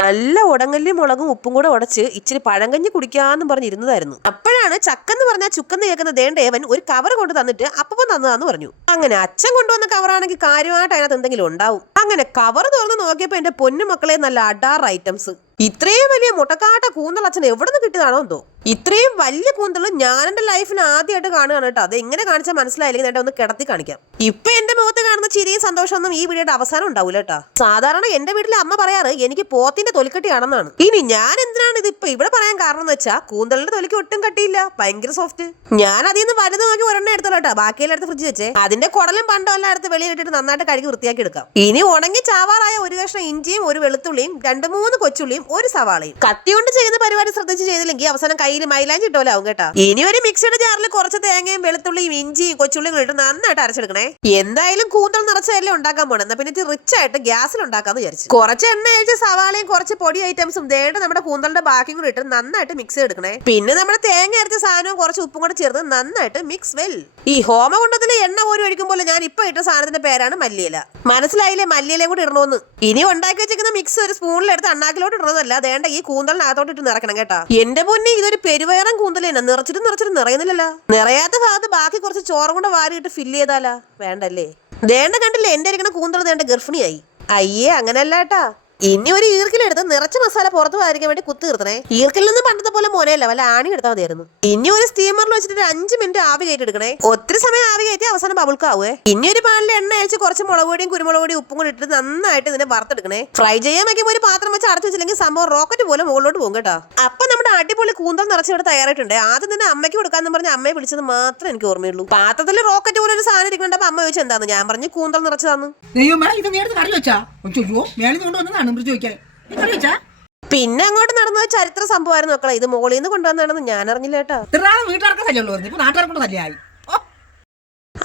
നല്ല ഉടങ്ങല്ലി മുളകും ഉപ്പും കൂടെ ഉടച്ച് ഇച്ചിരി പഴങ്കഞ്ഞി കുടിക്കാന്നും പറഞ്ഞിരുന്നതായിരുന്നു. അപ്പോഴാണ് ചക്കെന്ന് പറഞ്ഞാൽ ചുക്കെന്ന് കേൾക്കുന്ന ദേണ്ടേവൻ ഒരു കവർ കൊണ്ട് തന്നിട്ട് അപ്പം തന്നതാന്ന് പറഞ്ഞു. അങ്ങനെ അച്ഛൻ കൊണ്ടുവന്ന കവറാണെങ്കിൽ കാര്യമായിട്ട് അതിനകത്ത് എന്തെങ്കിലും ഉണ്ടാവും. അങ്ങനെ കവർ തുറന്ന് നോക്കിയപ്പോ എന്റെ പൊന്നു മക്കളെ നല്ല അഡാർ ഐറ്റംസ്. ഇത്രയും വലിയ മുട്ടക്കാട്ട കൂന്തൽ അച്ഛൻ എവിടെ നിന്ന് കിട്ടിയതാണോ എന്തോ. ഇത്രയും വലിയ കൂന്തൽ ഞാൻ എന്റെ ലൈഫിന് ആദ്യമായിട്ട് കാണുകയാണ് കേട്ടോ. അത് എങ്ങനെ കാണിച്ചാൽ മനസ്സിലായില്ലെങ്കിൽ എന്റെ ഒന്ന് കിടത്തി കാണിക്കാം. ഇപ്പൊ എന്റെ മുഖത്ത് കാണുന്ന ചിരിയും സന്തോഷമൊന്നും ഈ വീഡിയോയുടെ അവസാനം ഉണ്ടാവൂല കേട്ടോ. സാധാരണ എന്റെ വീട്ടിലെ അമ്മ പറയാറ് എനിക്ക് പോത്തിന്റെ തൊലിക്കട്ടിയാണെന്നാണ്. ഇനി ഞാൻ എന്തിനാണ് ഇതിപ്പോ ഇവിടെ പറയാൻ കാരണം എന്ന് വെച്ചാൽ കൂന്തലിന്റെ തൊലിക്ക് ഒട്ടും കട്ടിയില്ല, ഭയങ്കര സോഫ്റ്റ്. ഞാൻ അതിൽ നിന്ന് വലുത് നോക്കി ഒരെണ്ണം എടുത്തോളൂ കേട്ടോ. ബാക്കിയെല്ലാം എടുത്ത് ഫ്രിഡ്ജ് വെച്ചേ. അതിന്റെ കുടലും പണ്ടോ എല്ലാം എടുത്ത് വെളിയിലിട്ടിട്ട് നന്നായിട്ട് കഴുകി വൃത്തിയാക്കി എടുക്കാം. ഇനി ഉണങ്ങി ചാവാറായ ഒരു കഷ്ണം ഇഞ്ചിയും ഒരു വെളുത്തുള്ളിയും 2-3 കൊച്ചുള്ളിയും ഒരു സവാളയും. കത്തി കൊണ്ട് ചെയ്യുന്ന പരിപാടി ശ്രദ്ധിച്ച് ചെയ്തില്ലെങ്കിൽ അവസാനം കയ്യിൽ മൈലാഞ്ചി ഇട്ടോലാവും കേട്ടോ. ഇനി ഒരു മിക്സിയുടെ ജാറിൽ കുറച്ച് തേങ്ങയും വെളുത്തുള്ളിയും ഇഞ്ചിയും കൊച്ചുള്ളിയും ഇട്ട് നന്നായിട്ട് അരച്ചെടുക്കണേ. എന്തായാലും കൂന്തൽ നിറച്ചതല്ലേ ഉണ്ടാക്കാൻ പോണം. എന്നാ പിന്നെ റിച്ച് ആയിട്ട് ഗ്യാസിൽ ഉണ്ടാക്കാന്ന് വിചാരിച്ചു. കുറച്ച് എണ്ണ ഒഴിച്ച് സവാളയും കുറച്ച് പൊടി ഐറ്റംസും ദേണ്ട നമ്മുടെ കൂന്തലിന്റെ ബാക്കിയും കൂടി ഇട്ട് നന്നായിട്ട് മിക്സ് ചെയ്തെടുക്കണേ. പിന്നെ നമ്മുടെ തേങ്ങ അരച്ച സാധനവും കുറച്ച് ഉപ്പും കൂടെ ചേർത്ത് നന്നായിട്ട് മിക്സ് വെൽ. ഈ ഹോമകുണ്ടത്തിലെ എണ്ണ പോലും ഒഴിക്കുമ്പോൾ ഞാൻ ഇപ്പൊ ഇട്ട സാധനത്തിന്റെ പേരാണ് മല്ലിയില. മനസ്സിലായില്ലേ? മല്ലിയിലയും കൂടി ഇടണമെന്ന്. ഇനി ഉണ്ടാക്കി വെച്ചിരിക്കുന്ന മിക്സ് ഒരു സ്പൂണിലെടുത്ത് അണ്ണാക്കിലോട്ട് ഇടണമെന്നല്ല, ദേണ്ട ഈ കൂന്തലിനകത്തോട്ട് ഇട്ട് നിറയ്ക്കണം കേട്ടാ. എന്റെ പൊന്നെ, ഇതൊരു പെരുവയറൻ കൂന്തലേന. നിറച്ചിട്ട് നിറയുന്നില്ലല്ലോ. നിറയാത്ത ഭാഗത്ത് ബാക്കി കുറച്ച് ചോറും കൂടെ വാരിയിട്ട് ഫില്ല് ചെയ്താലാ? വേണ്ടല്ലേ? ദേണ്ട കണ്ടില്ലേ എന്റെ ഇരിക്കണ കൂന്തൽ ദേണ്ട ഗർഭിണിയായി. അയ്യേ അങ്ങനല്ല കേട്ടാ. ഇനി ഒരു ഈർക്കിലെടുത്ത് നിറച്ച മസാല പുറത്ത് വാരിക്കാൻ വേണ്ടി കുത്തി നിർത്തണേ. ഈർക്കിൽ നിന്ന് പണ്ടത്തെ പോലെ മോനയല്ല, വല്ല ആണി എടുത്താൽ മതിയായിരുന്നു. ഇനി ഒരു സ്റ്റീമറിൽ വെച്ചിട്ട് 5 മിനിറ്റ് ആവി കയറ്റി എടുക്കണേ. ഒത്തിരി സമയം ആവി കയറ്റി അവസാനം ബബിൾക്കാവേ. ഇനി ഒരു പാനിൽ എണ്ണ അഴിച്ച് കുറച്ച് മുളക് പൊടിയും കുരുമുളക് പൊടിയും ഉപ്പും കൂടി ഇട്ടിട്ട് നന്നായിട്ട് ഇതിനെ വറുത്തെടുക്കണേ. ഫ്രൈ ചെയ്യാൻ വയ്ക്കുമ്പോൾ ഒരു പാത്രം വെച്ച് അടച്ചു വെച്ചില്ലെങ്കിൽ സംഭവം റോക്കറ്റ് പോലെ മുകളിലോട്ട് പോകും കേട്ടോ. അപ്പൊ നമ്മുടെ അടിപൊളി കൂന്തൽ നിറച്ചിവിടെ തയ്യാറായിട്ടുണ്ട്. ആദ്യം തന്നെ അമ്മയ്ക്ക് കൊടുക്കാന്ന് പറഞ്ഞ് അമ്മയെ വിളിച്ചത് മാത്രമേ എനിക്ക് ഓർമ്മയുള്ളൂ. പാത്രത്തിൽ റോക്കറ്റ് പോലെ ഒരു സാധനം ഇരിക്കുന്നുണ്ട്. അപ്പൊ അമ്മ ചോദിച്ചു എന്താന്ന്. ഞാൻ പറഞ്ഞു കൂന്തൽ നിറച്ചതാന്ന്. പിന്നെ അങ്ങോട്ട് നടന്നത് ചരിത്ര സംഭവമായിരുന്നു മക്കളെ. ഇത് മുകളിൽ നിന്ന് കൊണ്ടുവന്നാണെന്ന് ഞാൻ അറിഞ്ഞില്ല കേട്ടോ.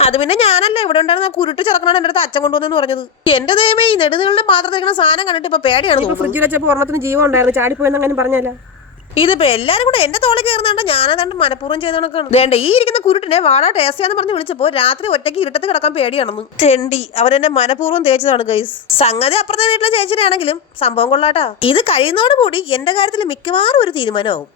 അത് പിന്നെ ഞാനല്ല, ഇവിടെ ഉണ്ടായിരുന്ന കുരുട്ട് ചെറുക്കനാണ് എന്റെ അടുത്ത് അച്ഛൻ കൊണ്ടുവന്നു പറഞ്ഞത്. എന്റെ ദൈവമേ, ഈ നെടുനീളിന്റെ പാത്രത്തിരിക്കുന്ന സാധനം കണ്ടിട്ട് ഇപ്പൊ പേടിയാണ്. ഫ്രിഡ്ജിൽ വെച്ചപ്പോ ഒരെണ്ണത്തിന് ജീവൻ ഉണ്ടായിരുന്നു, ചാടിപ്പോയെന്നങ്ങനെ പറഞ്ഞാല. ഇതിപ്പോ എല്ലാരും കൂടെ എന്റെ തോളി കയറുന്നുണ്ട്. ഞാനതാണ്ട് മനഃപൂർവ്വം ചെയ്തോണക്കാണ്. വേണ്ട ഈ ഇരിക്കുന്ന കുരുട്ടിനെ വാടാ ടേസ്റ്റിയാന്ന് പറഞ്ഞ് വിളിച്ചപ്പോ രാത്രി ഒറ്റയ്ക്ക് ഇരുട്ടത്ത് കിടക്കാൻ പേടിയാണെന്ന്. തെണ്ടി അവരെന്നെ മനഃപൂർവ്വം തേച്ചതാണ് ഗൈസ്. സംഗതി അപ്പുറത്തെ വീട്ടിലെ ചേച്ചിയാണെങ്കിലും സംഭവം കൊള്ളാട്ടാ. ഇത് കഴിയുന്നതോടുകൂടി എന്റെ കാര്യത്തിൽ മിക്കവാറും ഒരു തീരുമാനമാവും.